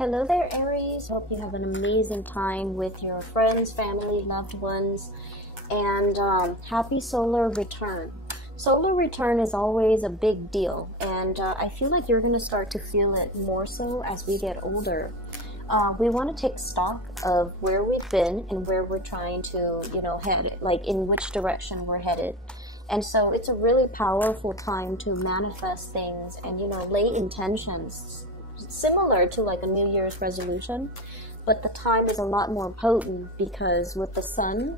Hello there, Aries. Hope you have an amazing time with your friends, family, loved ones, and happy solar return. Solar return is always a big deal, and I feel like you're going to start to feel it more so as we get older. We want to take stock of where we've been and where we're trying to, head, like in which direction we're headed. And so it's a really powerful time to manifest things and, lay intentions, similar to like a New Year's resolution, but the time is a lot more potent because with the sun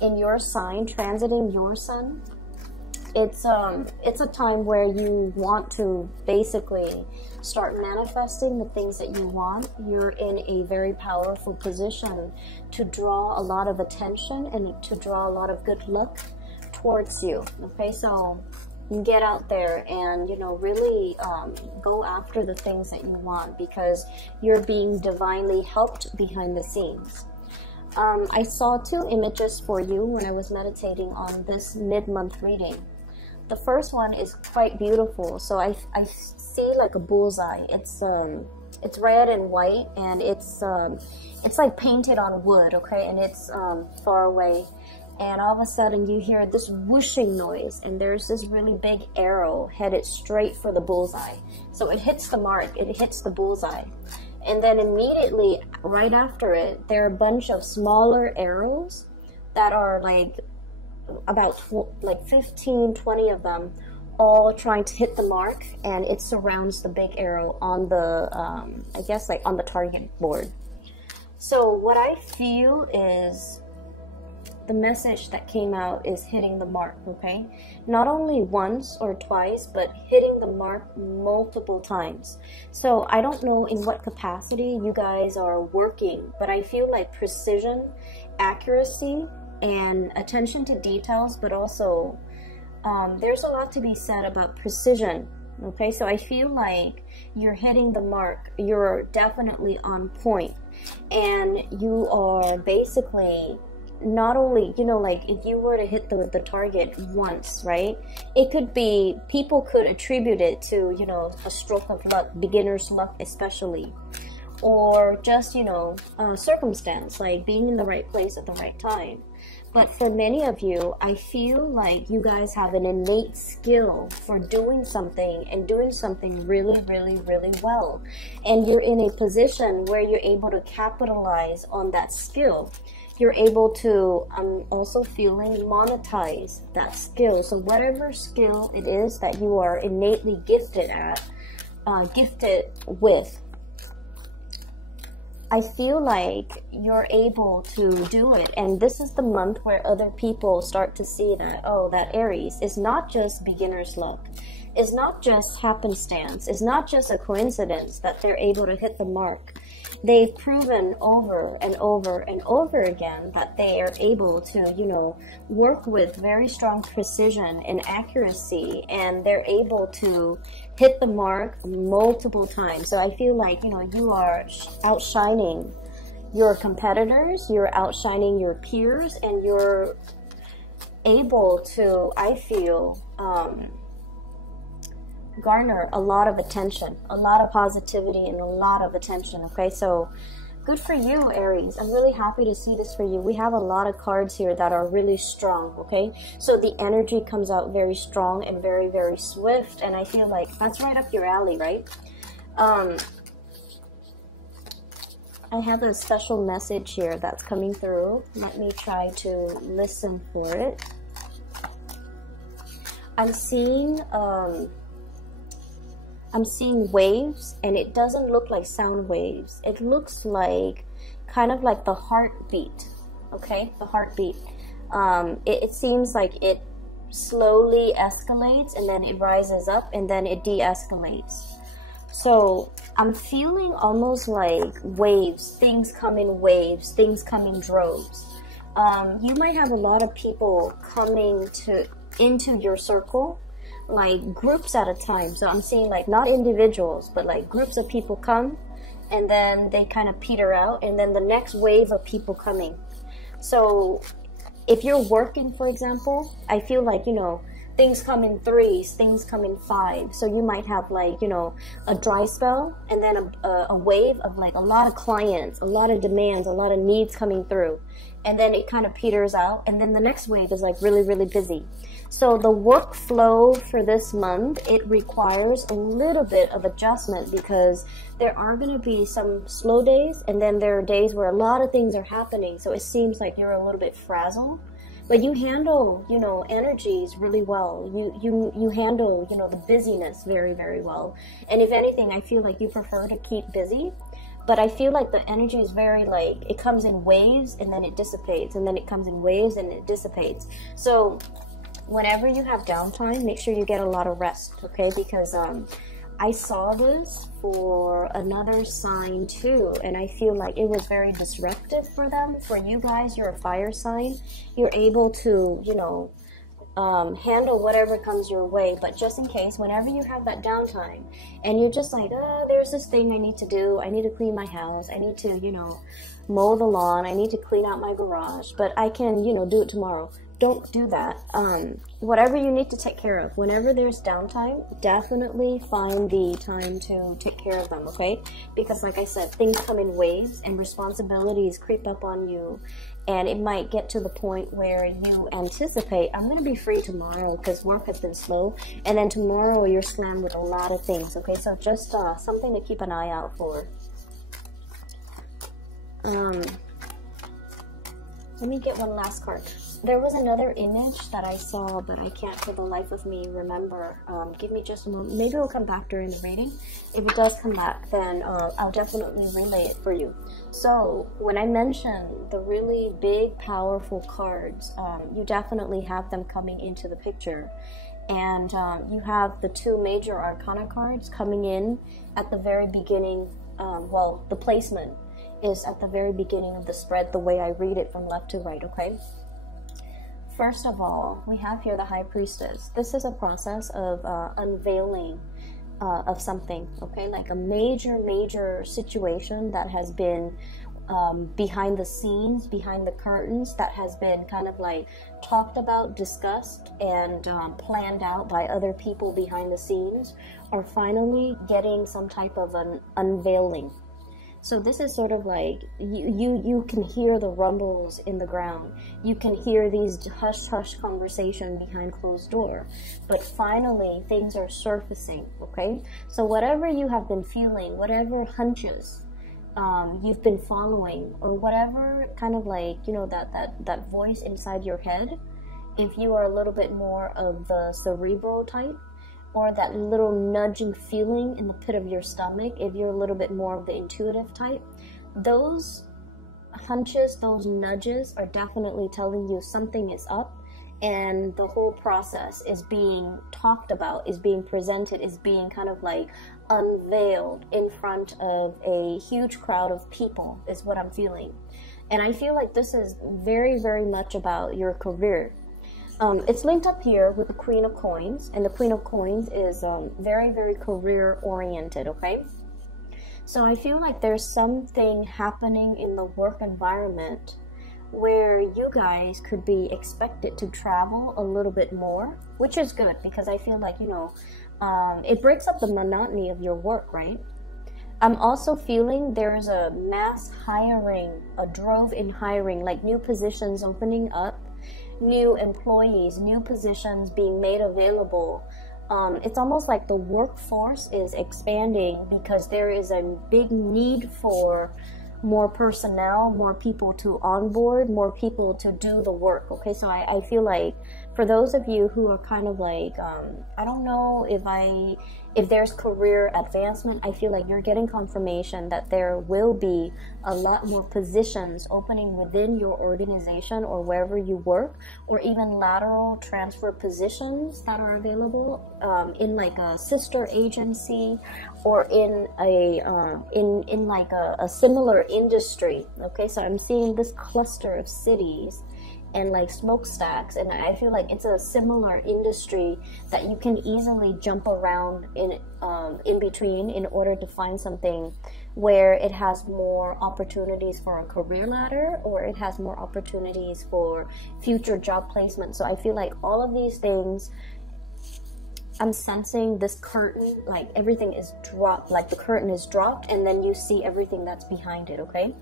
in your sign, transiting your sun, it's a time where you want to basically start manifesting the things that you want. You're in a very powerful position to draw a lot of attention and to draw a lot of good luck towards you. Okay, so you get out there and really go after the things that you want because you're being divinely helped behind the scenes. I saw two images for you when I was meditating on this mid-month reading. The first one is quite beautiful. So I see like a bullseye. It's red and white, and it's like painted on wood, okay, and it's far away. And all of a sudden you hear this whooshing noise, and there's this really big arrow headed straight for the bullseye. So it hits the mark, it hits the bullseye. And then immediately right after it, there are a bunch of smaller arrows that are like about 15, 20 of them, all trying to hit the mark, and it surrounds the big arrow on the, I guess like on the target board. So what I feel is the message that came out is hitting the mark, okay? Not only once or twice, but hitting the mark multiple times. So I don't know in what capacity you guys are working, but I feel like precision, accuracy, and attention to details, but also there's a lot to be said about precision. Okay, so I feel like you're hitting the mark, you're definitely on point, and you are basically not only, like if you were to hit the target once, right, it could be, people could attribute it to, a stroke of luck, beginner's luck especially, or just, circumstance, like being in the right place at the right time. But for many of you, I feel like you guys have an innate skill for doing something and doing something really, really, really well. And you're in a position where you're able to capitalize on that skill. You're able to, I'm also feeling, monetize that skill. So whatever skill it is that you are innately gifted at, gifted with, I feel like you're able to do it. And this is the month where other people start to see that, oh, that Aries is not just beginner's luck. It's not just happenstance. It's not just a coincidence that they're able to hit the mark. They've proven over and over and over again that they are able to, work with very strong precision and accuracy, and they're able to hit the mark multiple times. So I feel like, you are outshining your competitors, you're outshining your peers, and you're able to, I feel, garner a lot of attention, a lot of positivity, and a lot of attention. Okay, so good for you, Aries. I'm really happy to see this for you. We have a lot of cards here that are really strong. Okay, so the energy comes out very strong and very, very swift, and I feel like that's right up your alley, right? I have a special message here that's coming through. Let me try to listen for it. I'm seeing waves, and it doesn't look like sound waves. It looks like kind of like the heartbeat, okay? The heartbeat. It seems like it slowly escalates, and then it rises up, and then it de-escalates. So I'm feeling almost like waves. Things come in waves. Things come in droves. You might have a lot of people coming into your circle, like groups at a time. So I'm seeing like not individuals, but like groups of people come, and then they kind of peter out, and then the next wave of people coming. So if you're working, for example, I feel like, things come in threes, things come in fives. So you might have like, you know, a dry spell and then a wave of like a lot of clients, a lot of demands, a lot of needs coming through. And then it kind of peters out. And then the next wave is like really, really busy. So the workflow for this month, it requires a little bit of adjustment because there are going to be some slow days, and then there are days where a lot of things are happening. So it seems like you're a little bit frazzled, but you handle, you know, energies really well. You handle, you know, the busyness very, very well. And if anything, I feel like you prefer to keep busy. But I feel like the energy is very like, it comes in waves and then it dissipates, and then it comes in waves and it dissipates. So whenever you have downtime, make sure you get a lot of rest, okay? Because I saw this for another sign too, and I feel like it was very disruptive for them. For you guys, you're a fire sign. You're able to, you know, handle whatever comes your way. But just in case, whenever you have that downtime and you're just like, there's this thing I need to do, I need to clean my house, I need to, you know, mow the lawn, I need to clean out my garage, but I can, you know, do it tomorrow. Don't do that. Whatever you need to take care of, whenever there's downtime, definitely find the time to take care of them, okay? Because like I said, things come in waves and responsibilities creep up on you, and it might get to the point where you anticipate, I'm going to be free tomorrow because work has been slow, and then tomorrow you're slammed with a lot of things, okay? So just something to keep an eye out for. Let me get one last card. There was another image that I saw, but I can't for the life of me remember. Give me just a moment. Maybe it'll come back during the reading. If it does come back, then I'll definitely relay it for you. So when I mentioned the really big, powerful cards, you definitely have them coming into the picture. And you have the two major arcana cards coming in at the very beginning. Well, the placement is at the very beginning of the spread, the way I read it from left to right, okay? First of all, we have here the High Priestess. This is a process of unveiling of something, okay? Like a major situation that has been behind the scenes, behind the curtains, that has been kind of like talked about, discussed, and planned out by other people behind the scenes, are finally getting some type of an unveiling. So this is sort of like, you can hear the rumbles in the ground. You can hear these hush-hush conversation behind closed door. But finally, things are surfacing, okay? So whatever you have been feeling, whatever hunches you've been following, or whatever kind of like, you know, that voice inside your head, if you are a little bit more of the cerebral type, or that little nudging feeling in the pit of your stomach, if you're a little bit more of the intuitive type, those hunches, those nudges are definitely telling you something is up, and the whole process is being talked about, is being presented, is being kind of like unveiled in front of a huge crowd of people, is what I'm feeling. And I feel like this is very, very much about your career. It's linked up here with the Queen of Coins, and the Queen of Coins is very, very career oriented, okay? So I feel like there's something happening in the work environment where you guys could be expected to travel a little bit more, which is good, because I feel like, you know, it breaks up the monotony of your work, right? I'm also feeling there's a mass hiring, a drove in hiring, like new positions opening up, new employees, new positions being made available. It's almost like the workforce is expanding because there is a big need for more personnel, more people to onboard, more people to do the work, okay? So I feel like for those of you who are kind of like, I don't know if there's career advancement, I feel like you're getting confirmation that there will be a lot more positions opening within your organization or wherever you work, or even lateral transfer positions that are available in like a sister agency, or in a in like a similar industry, okay? So I'm seeing this cluster of cities and like smokestacks, and I feel like it's a similar industry that you can easily jump around in between in order to find something where it has more opportunities for a career ladder, or it has more opportunities for future job placement. So I feel like all of these things I'm sensing this curtain, like everything is dropped, like the curtain is dropped, and then you see everything that's behind it, okay?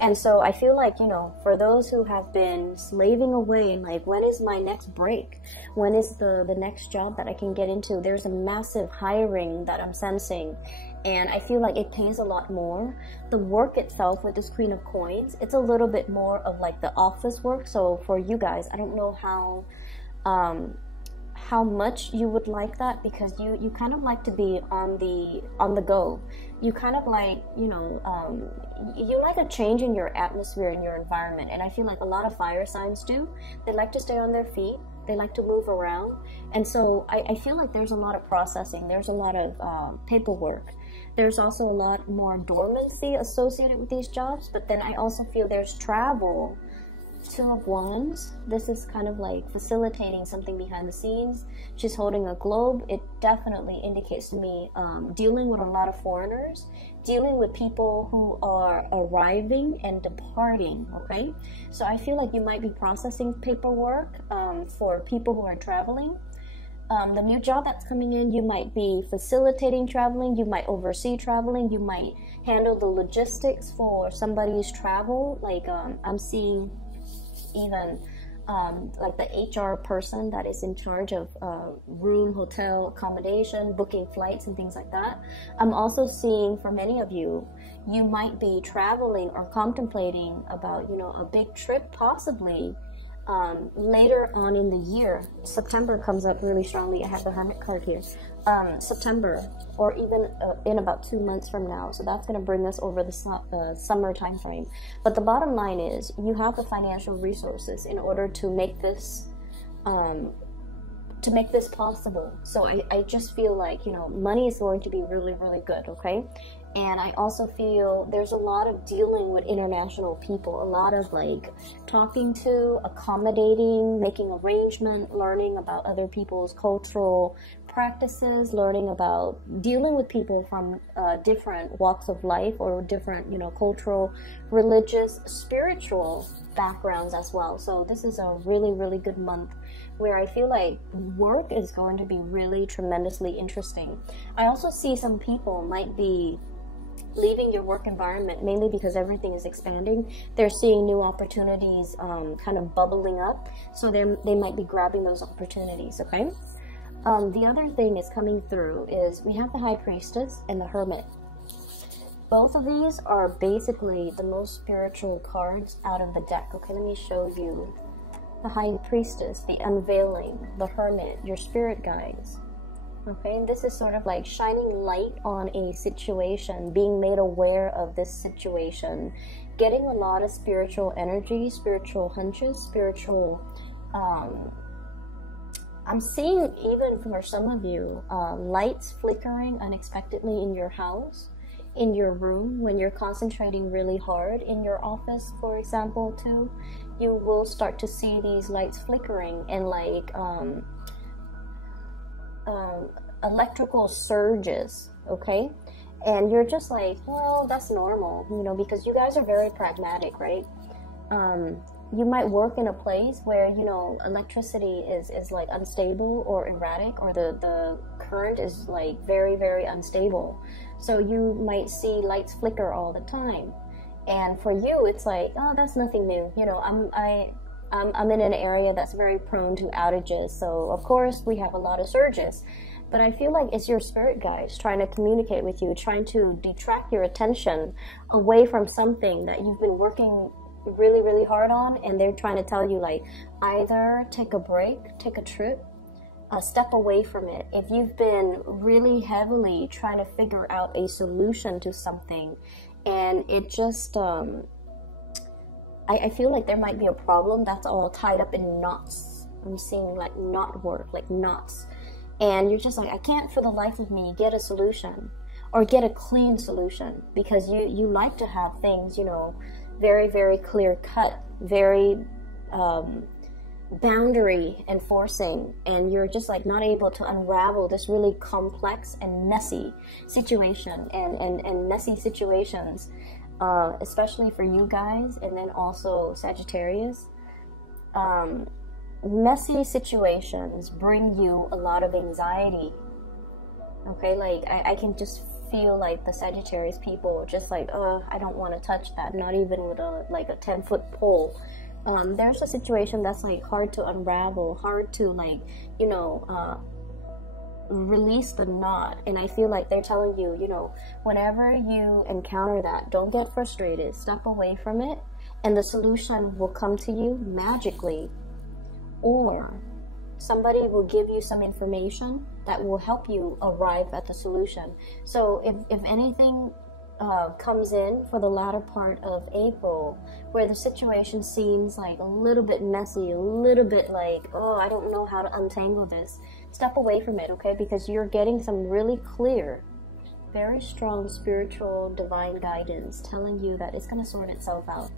And so I feel like, you know, for those who have been slaving away and like, when is my next break? When is the next job that I can get into? There's a massive hiring that I'm sensing, and I feel like it pays a lot more. The work itself with this Queen of Coins, it's a little bit more of like the office work. So for you guys, I don't know how much you would like that, because you kind of like to be on the go. You kind of like, you know, you like a change in your atmosphere and your environment, and I feel like a lot of fire signs do. They like to stay on their feet, they like to move around, and so I feel like there's a lot of processing, there's a lot of paperwork, there's also a lot more dormancy associated with these jobs. But then I also feel there's travel. Two of Wands, this is kind of like facilitating something behind the scenes. She's holding a globe. It definitely indicates to me dealing with a lot of foreigners, dealing with people who are arriving and departing, okay? So I feel like you might be processing paperwork for people who are traveling. The new job that's coming in, you might be facilitating traveling, you might oversee traveling, you might handle the logistics for somebody's travel. Like I'm seeing even like the HR person that is in charge of room, hotel, accommodation, booking flights and things like that. I'm also seeing for many of you, you might be traveling or contemplating about, you know, a big trip possibly later on in the year. September comes up really strongly. I have the Hermit card here. September, or even in about 2 months from now. So that's going to bring us over the summer time frame. But the bottom line is, you have the financial resources in order to make this possible. So I just feel like, you know, money is going to be really, really good, okay? And I also feel there's a lot of dealing with international people, a lot of like talking to, accommodating, making arrangement, learning about other people's cultural practices, learning about dealing with people from different walks of life, or different, you know, cultural, religious, spiritual backgrounds as well. So this is a really, really good month where I feel like work is going to be really tremendously interesting. I also see some people might be leaving your work environment mainly because everything is expanding. They're seeing new opportunities kind of bubbling up, so they might be grabbing those opportunities, okay? The other thing is coming through is we have the High Priestess and the Hermit. Both of these are basically the most spiritual cards out of the deck. Okay, let me show you. The High Priestess, the unveiling, the Hermit, your spirit guides. Okay, and this is sort of like shining light on a situation, being made aware of this situation, getting a lot of spiritual energy, spiritual hunches, spiritual, I'm seeing even for some of you, lights flickering unexpectedly in your house, in your room, when you're concentrating really hard in your office, for example, too. You will start to see these lights flickering and like electrical surges, okay? And you're just like, well, that's normal, you know, because you guys are very pragmatic, right? You might work in a place where, you know, electricity is like unstable or erratic, or the current is like very, very unstable. So you might see lights flicker all the time. And for you, it's like, oh, that's nothing new. You know, I'm in an area that's very prone to outages. So of course we have a lot of surges. But I feel like it's your spirit guides trying to communicate with you, trying to detract your attention away from something that you've been working really, really hard on, and they're trying to tell you, like, either take a break, take a trip, step away from it. If you've been really heavily trying to figure out a solution to something, and it just, I feel like there might be a problem that's all tied up in knots. I'm seeing like knot work, like knots. And you're just like, I can't for the life of me get a solution or get a clean solution, because you like to have things, you know, very, very clear cut, very boundary enforcing, and you're just like not able to unravel this really complex and messy situation, and messy situations, especially for you guys, and then also Sagittarius. messy situations bring you a lot of anxiety. Okay, like I can just feel like the Sagittarius people just like, oh, I don't want to touch that, not even with a 10-foot pole. There's a situation that's like hard to unravel, hard to like, you know, release the knot. And I feel like they're telling you, you know, whenever you encounter that, don't get frustrated, step away from it, and the solution will come to you magically. Or somebody will give you some information that will help you arrive at the solution. So if anything comes in for the latter part of April, where the situation seems like a little bit messy, a little bit like, oh, I don't know how to untangle this, step away from it, okay? Because you're getting some really clear, very strong spiritual divine guidance telling you that it's going to sort itself out.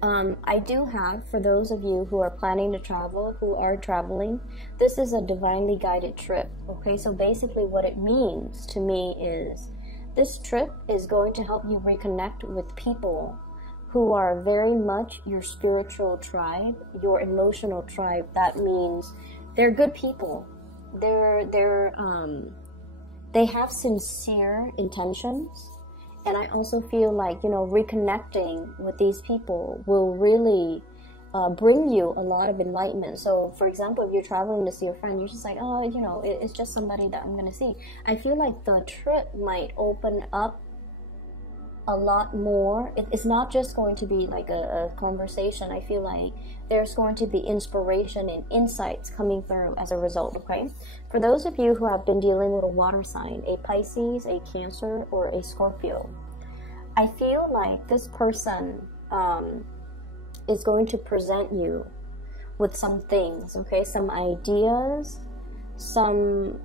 I do have, for those of you who are planning to travel, who are traveling, this is a divinely guided trip, okay? So basically what it means to me is this trip is going to help you reconnect with people who are very much your spiritual tribe, your emotional tribe. That means they're good people. They have sincere intentions. And I also feel like, you know, reconnecting with these people will really bring you a lot of enlightenment. So, for example, if you're traveling to see a friend, you're just like, oh, you know, it's just somebody that I'm going to see. I feel like the trip might open up a lot more. It's not just going to be like a conversation. I feel like there's going to be inspiration and insights coming through as a result, okay? For those of you who have been dealing with a water sign, a Pisces, a Cancer, or a Scorpio, I feel like this person is going to present you with some things, okay? Some ideas, some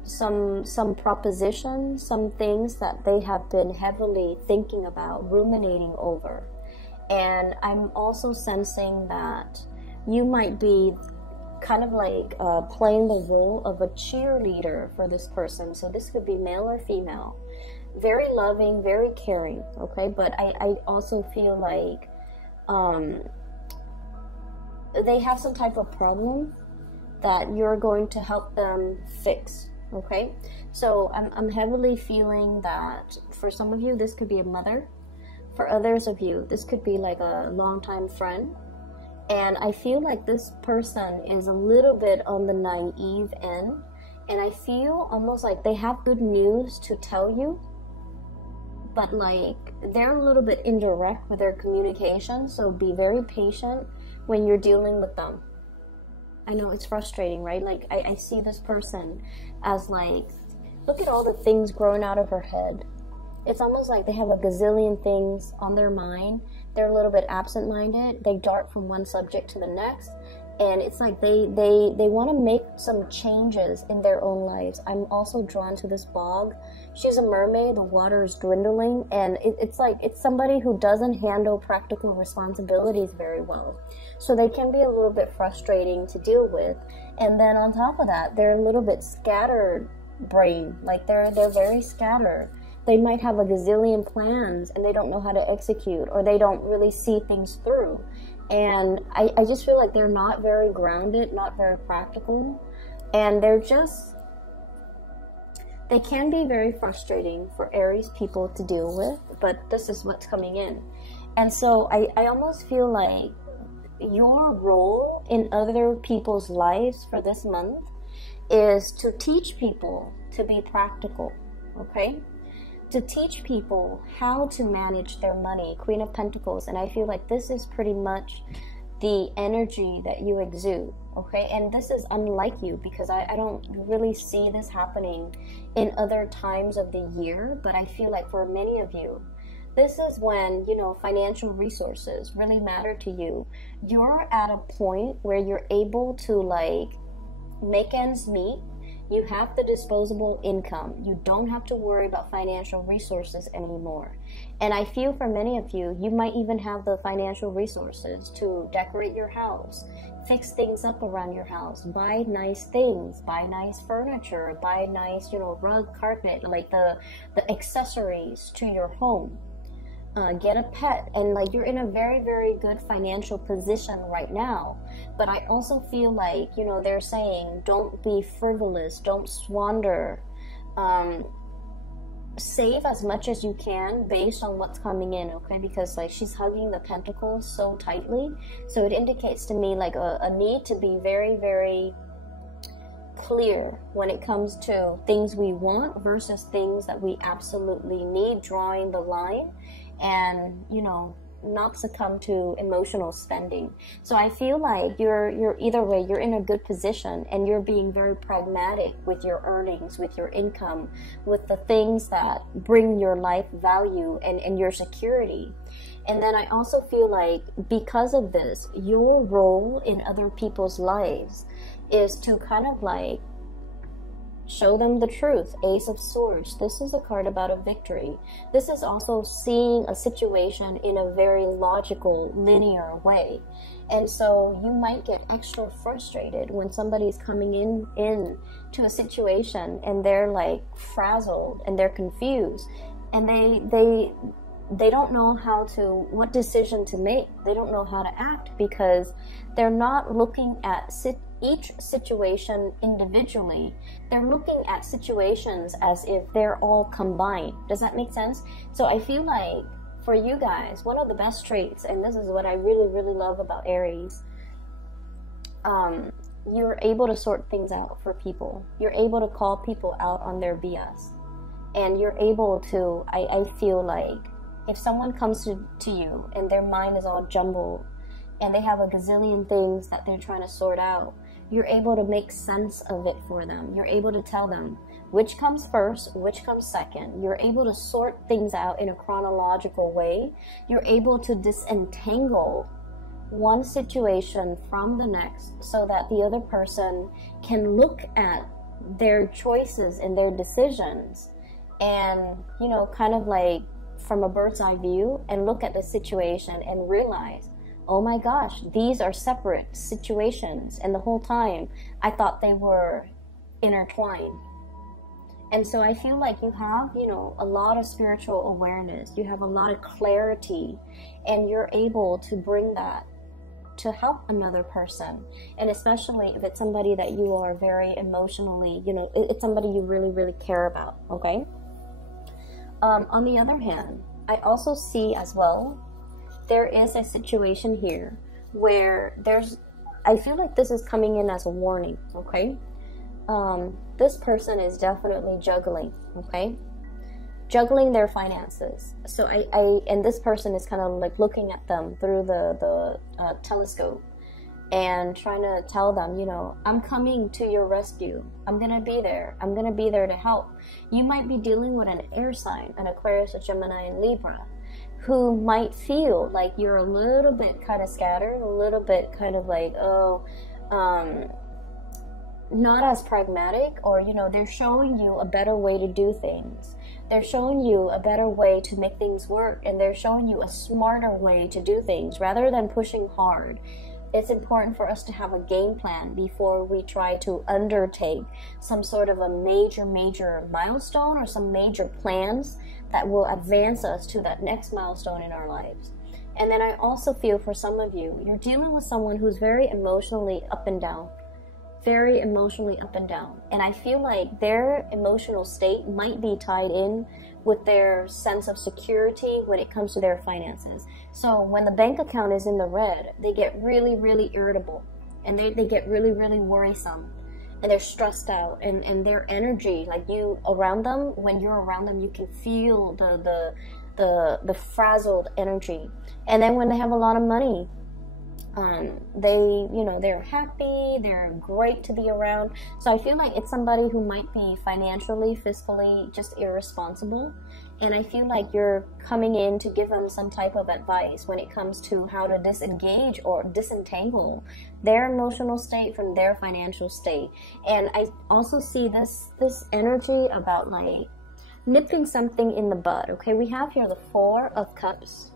propositions, some things that they have been heavily thinking about, ruminating over. And I'm also sensing that you might be kind of like playing the role of a cheerleader for this person. So this could be male or female. Very loving, very caring, okay? But I also feel like they have some type of problem that you're going to help them fix, okay? So I'm heavily feeling that for some of you, this could be a mother. For others of you, this could be like a longtime friend. And I feel like this person is a little bit on the naive end. And I feel almost like they have good news to tell you, but like they're a little bit indirect with their communication. So be very patient when you're dealing with them. I know it's frustrating, right? Like I see this person as like, look at all the things growing out of her head. It's almost like they have a gazillion things on their mind. They're a little bit absent-minded. They dart from one subject to the next. And it's like they want to make some changes in their own lives. I'm also drawn to this bog. She's a mermaid. The water is dwindling. And it's like it's somebody who doesn't handle practical responsibilities very well. So they can be a little bit frustrating to deal with. And then on top of that, they're a little bit scattered brain. Like they're very scattered. They might have a gazillion plans and they don't know how to execute, or they don't really see things through. And I just feel like they're not very grounded, not very practical. And they can be very frustrating for Aries people to deal with, but this is what's coming in. And so I almost feel like your role in other people's lives for this month is to teach people to be practical, okay? To teach people how to manage their money, Queen of Pentacles. And I feel like this is pretty much the energy that you exude, okay? And this is unlike you because I don't really see this happening in other times of the year, but I feel like for many of you, this is when, you know, financial resources really matter to you. You're at a point where you're able to like make ends meet. You have the disposable income. You don't have to worry about financial resources anymore. And I feel for many of you, you might even have the financial resources to decorate your house, fix things up around your house, buy nice things, buy nice furniture, buy nice, you know, rug, carpet, like the accessories to your home. get a pet, and like you're in a very, very good financial position right now. But I also feel like, you know, they're saying don't be frivolous, don't squander, save as much as you can based on what's coming in, okay? Because like she's hugging the pentacles so tightly, so it indicates to me like a need to be very, very clear when it comes to things we want versus things that we absolutely need, drawing the line, and, you know, not succumb to emotional spending. So I feel like you're either way, you're in a good position, and you're being very pragmatic with your earnings, with your income, with the things that bring your life value and your security. And then I also feel like because of this, your role in other people's lives is to kind of like show them the truth. Ace of Swords. This is a card about a victory. This is also seeing a situation in a very logical, linear way. And so you might get extra frustrated when somebody's coming in to a situation and they're like frazzled and they're confused, and they don't know what decision to make. They don't know how to act because they're not looking at each situation individually. They're looking at situations as if they're all combined. Does that make sense? So I feel like for you guys, one of the best traits, and this is what I really, really love about Aries, you're able to sort things out for people. You're able to call people out on their BS. And you're able to, I feel like, if someone comes to you and their mind is all jumbled and they have a gazillion things that they're trying to sort out, you're able to make sense of it for them. You're able to tell them which comes first, which comes second. You're able to sort things out in a chronological way. You're able to disentangle one situation from the next so that the other person can look at their choices and their decisions and, you know, kind of like from a bird's eye view and look at the situation and realize, oh my gosh, these are separate situations, and the whole time I thought they were intertwined. And so I feel like you have, you know, a lot of spiritual awareness, you have a lot of clarity, and you're able to bring that to help another person. And especially if it's somebody that you are very emotionally, you know, it's somebody you really, really care about, okay? On the other hand, I also see as well, there is a situation here where I feel like this is coming in as a warning, okay? This person is definitely juggling, okay? Juggling their finances. So and this person is kind of like looking at them through the telescope and trying to tell them, you know, I'm coming to your rescue. I'm going to be there. I'm going to be there to help. You might be dealing with an air sign, an Aquarius, a Gemini, and Libra, who might feel like you're a little bit kind of scattered, a little bit kind of like, not as pragmatic, or, you know, they're showing you a better way to do things. They're showing you a better way to make things work, and they're showing you a smarter way to do things rather than pushing hard. It's important for us to have a game plan before we try to undertake some sort of a major milestone or some major plans that will advance us to that next milestone in our lives. And then I also feel for some of you, you're dealing with someone who's very emotionally up and down. Very emotionally up and down. And I feel like their emotional state might be tied in with their sense of security when it comes to their finances. So when the bank account is in the red, they get really, really irritable. And they get really, really worrisome. And they're stressed out. And their energy, like you around them, when you're around them, you can feel the frazzled energy. And then when they have a lot of money, they're happy, they're great to be around. So I feel like it's somebody who might be financially, fiscally just irresponsible. And I feel like you're coming in to give them some type of advice when it comes to how to disengage or disentangle their emotional state from their financial state. And I also see this energy about like nipping something in the bud, okay? We have here the Four of Cups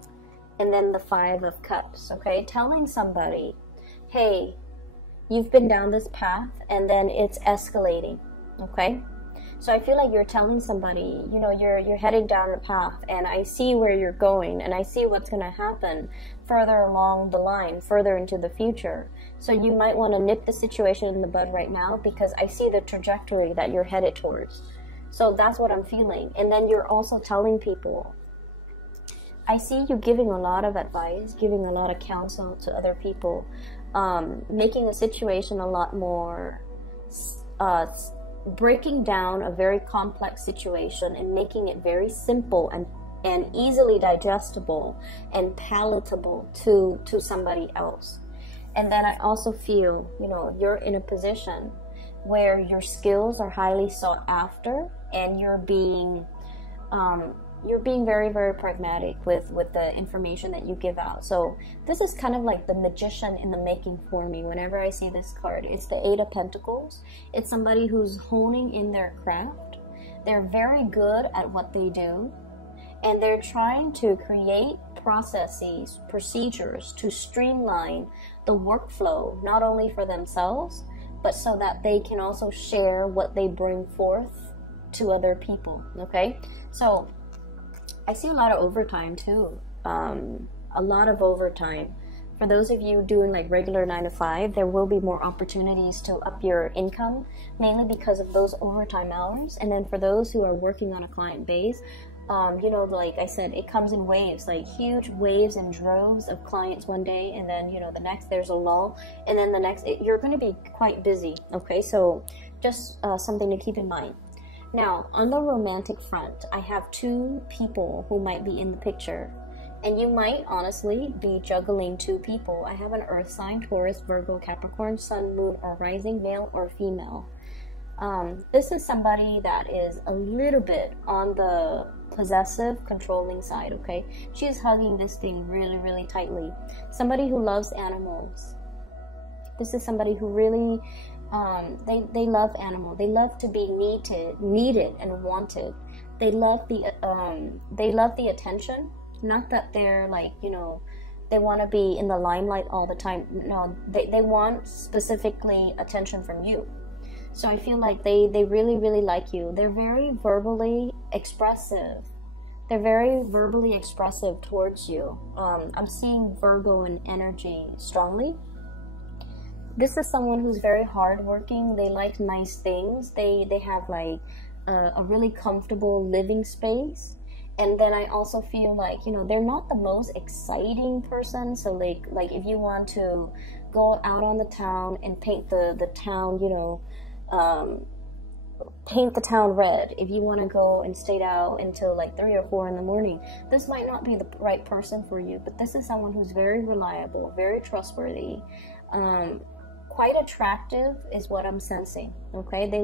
and then the Five of Cups, okay? Telling somebody, hey, you've been down this path and then it's escalating, okay? So I feel like you're telling somebody, you know, you're heading down a path, and I see where you're going, and I see what's going to happen further along the line, further into the future. So you might want to nip the situation in the bud right now, because I see the trajectory that you're headed towards. So that's what I'm feeling. And then you're also telling people, I see you giving a lot of advice, giving a lot of counsel to other people, making a situation a lot more, breaking down a very complex situation and making it very simple and easily digestible and palatable to somebody else. And then I also feel, you know, you're in a position where your skills are highly sought after, and you're being very, very pragmatic with the information that you give out. So this is kind of like the magician in the making for me whenever I see this card. It's the Eight of Pentacles. It's somebody who's honing in their craft. They're very good at what they do, and they're trying to create processes, procedures to streamline the workflow, not only for themselves, but so that they can also share what they bring forth to other people. Okay, so I see a lot of overtime too, a lot of overtime. For those of you doing like regular 9 to 5, there will be more opportunities to up your income, mainly because of those overtime hours. And then for those who are working on a client base, you know, like I said, it comes in waves, like huge waves and droves of clients one day, and then, you know, the next there's a lull, and then the next you're going to be quite busy. Okay, so just something to keep in mind. Now, on the romantic front, I have 2 people who might be in the picture, and you might honestly be juggling 2 people. I have an earth sign, Taurus, Virgo, Capricorn, sun, moon, or rising, male or female. This is somebody that is a little bit on the possessive, controlling side, okay? She's hugging this thing really, really tightly. Somebody who loves animals. This is somebody who really, they love animals. They love to be needed and wanted. They love the attention. Not that they're like, you know, they want to be in the limelight all the time. No, they want specifically attention from you. So I feel like they really, really like you. They're very verbally expressive. They're very verbally expressive towards you. I'm seeing Virgo in energy strongly. This is someone who's very hardworking. They like nice things. They have like a really comfortable living space. And then I also feel like, you know, they're not the most exciting person. So like if you want to go out on the town and paint the town, you know, paint the town red, if you want to go and stay out until like 3 or 4 in the morning, this might not be the right person for you. But this is someone who's very reliable, very trustworthy, quite attractive is what I'm sensing. Okay, they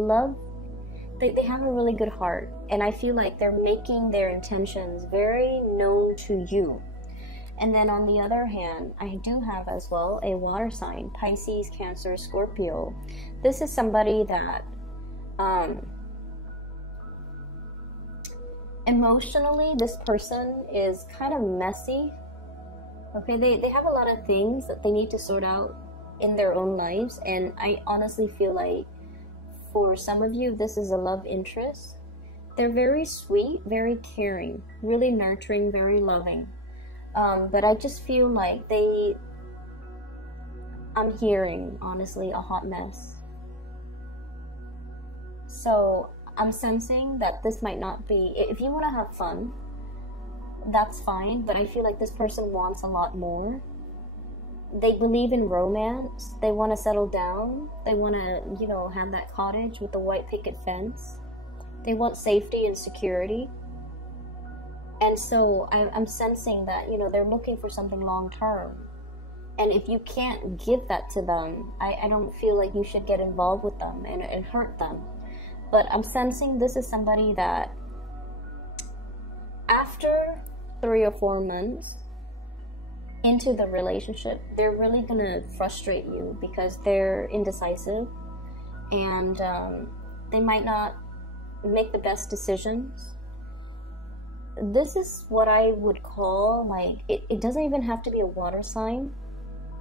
have a really good heart, and I feel like they're making their intentions very known to you. And then on the other hand, I do have as well a water sign, Pisces, Cancer, Scorpio. This is somebody that emotionally, this person is kind of messy. Okay, they have a lot of things that they need to sort out in their own lives, and I honestly feel like for some of you, this is a love interest. They're very sweet, very caring, really nurturing, very loving. But I just feel like I'm hearing, honestly, a hot mess. So I'm sensing that this might not be, if you want to have fun, that's fine, but I feel like this person wants a lot more. They believe in romance. They want to settle down. They want to, you know, have that cottage with the white picket fence. They want safety and security. And so I'm sensing that, you know, they're looking for something long term. And if you can't give that to them, I don't feel like you should get involved with them and hurt them. But I'm sensing this is somebody that after 3 or 4 months into the relationship, they're really gonna frustrate you because they're indecisive, and they might not make the best decisions. This is what I would call like, it doesn't even have to be a water sign.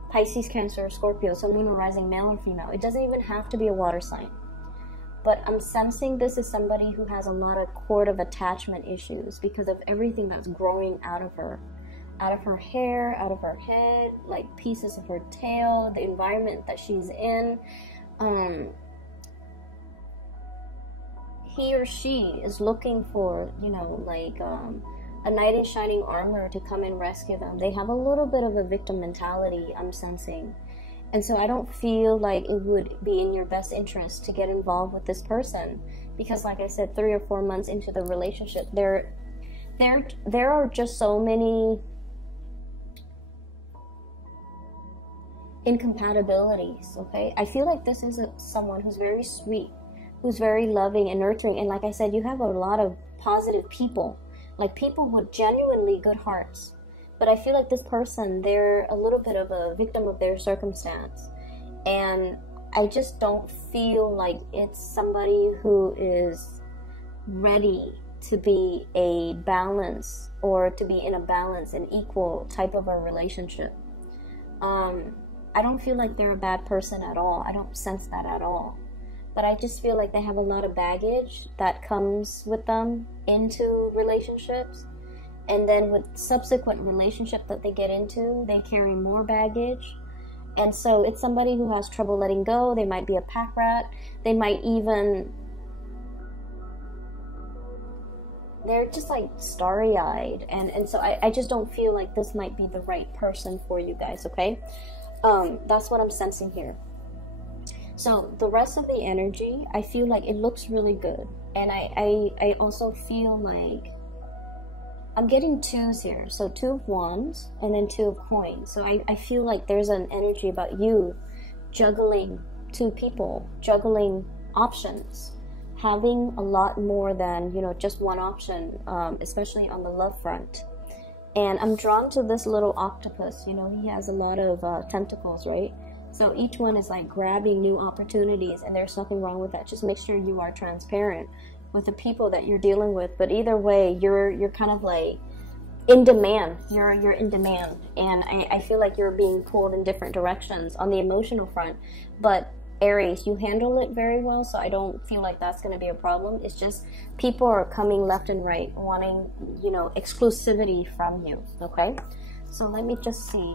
Pisces, Cancer, Scorpio, so moon or rising, male or female. It doesn't even have to be a water sign. but I'm sensing this is somebody who has a lot of cord of attachment issues because of everything that's growing out of her hair, out of her head, like pieces of her tail, the environment that she's in. He or she is looking for, you know, like a knight in shining armor to come and rescue them. They have a little bit of a victim mentality, I'm sensing. And so I don't feel like it would be in your best interest to get involved with this person, because like I said, 3 or 4 months into the relationship, there are just so many incompatibilities. Okay, I feel like this is someone who's very sweet, who's very loving and nurturing, and like I said, you have a lot of positive people, like people with genuinely good hearts. But I feel like this person, they're a little bit of a victim of their circumstance. And I just don't feel like it's somebody who is ready to be a balance, or to be in a balance and equal type of a relationship. I don't feel like they're a bad person at all. I don't sense that at all. But I just feel like they have a lot of baggage that comes with them into relationships. And then with subsequent relationship that they get into, they carry more baggage. And so it's somebody who has trouble letting go. They might be a pack rat. They might even, they're just like starry-eyed. And so I just don't feel like this might be the right person for you guys, okay? That's what I'm sensing here. So the rest of the energy, I feel like it looks really good. And I also feel like I'm getting 2s here. So 2 of wands and then 2 of coins. So I feel like there's an energy about you juggling 2 people, juggling options, having a lot more than, you know, just one option, especially on the love front. And I'm drawn to this little octopus. You know, he has a lot of tentacles, right? So each one is like grabbing new opportunities, and there's nothing wrong with that. Just make sure you are transparent with the people that you're dealing with. But either way, you're kind of like in demand. You're in demand, and I feel like you're being pulled in different directions on the emotional front. But Aries, you handle it very well, so I don't feel like that's going to be a problem. It's just people are coming left and right, wanting, you know, exclusivity from you. Okay, so let me just see.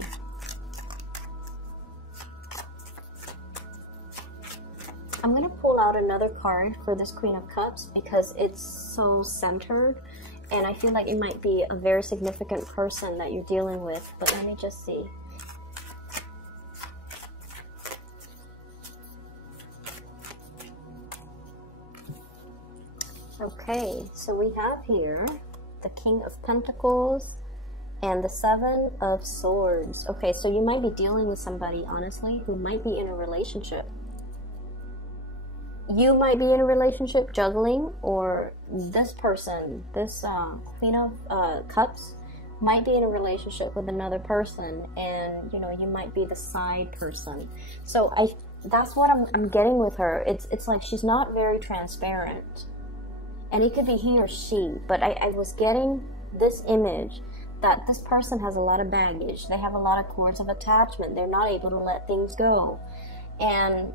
I'm going to pull out another card for this Queen of Cups because it's so centered, and I feel like it might be a very significant person that you're dealing with. But let me just see. Okay, so we have here the King of Pentacles and the 7 of Swords. Okay, so you might be dealing with somebody, honestly, who might be in a relationship. You might be in a relationship juggling, or this person, this Queen of Cups, might be in a relationship with another person, and you know, you might be the side person. So that's what I'm getting with her. It's like she's not very transparent, and it could be he or she, but I was getting this image that this person has a lot of baggage. They have a lot of cords of attachment. They're not able to let things go, and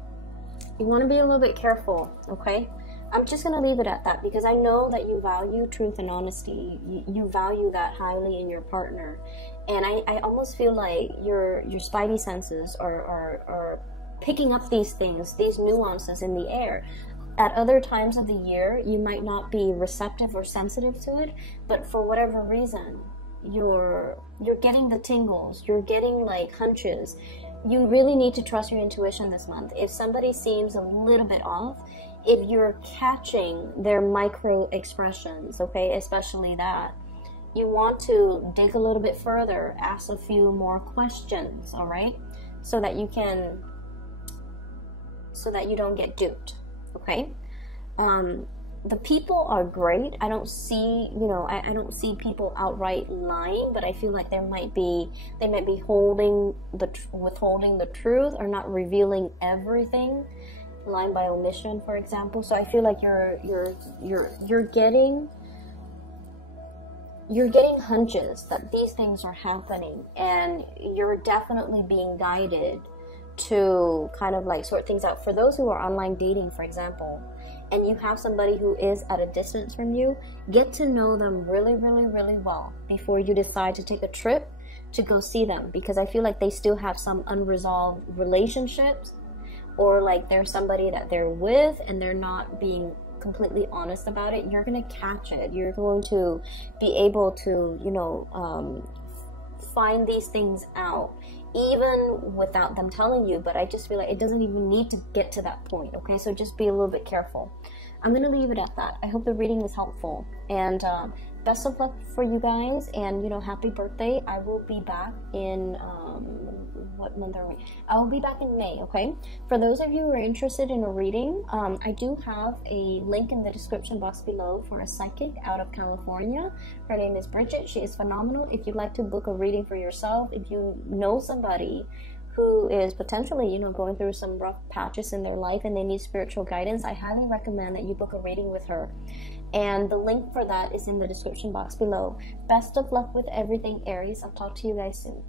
you want to be a little bit careful, okay? I'm just going to leave it at that because I know that you value truth and honesty. You value that highly in your partner. And I almost feel like your spidey senses are picking up these things, these nuances in the air. At other times of the year, you might not be receptive or sensitive to it, but for whatever reason, you're getting the tingles, you're getting like hunches. You really need to trust your intuition this month. If somebody seems a little bit off, if you're catching their micro expressions, okay, especially that, you want to dig a little bit further, ask a few more questions, all right, so that you don't get duped, okay? The people are great. I don't see, you know, I don't see people outright lying, but I feel like they might be withholding the truth, or not revealing everything, lying by omission, for example. So I feel like you're getting hunches that these things are happening, and you're definitely being guided to kind of like sort things out. For those who are online dating, for example, and you have somebody who is at a distance from you, get to know them really, really, really well before you decide to take a trip to go see them, because I feel like they still have some unresolved relationships, or like there's somebody that they're with and they're not being completely honest about it. You're going to catch it. You're going to be able to, you know, find these things out even without them telling you. But I just feel like it doesn't even need to get to that point. Okay, so just be a little bit careful. I'm going to leave it at that. I hope the reading was helpful, and best of luck for you guys, and, you know, happy birthday. I will be back in what month are we? I'll be back in May. Okay, for those of you who are interested in a reading, I do have a link in the description box below for a psychic out of California. Her name is Bridget. She is phenomenal. If you'd like to book a reading for yourself, if you know somebody who is potentially, you know, going through some rough patches in their life and they need spiritual guidance, I highly recommend that you book a reading with her. And the link for that is in the description box below. Best of luck with everything, Aries. I'll talk to you guys soon.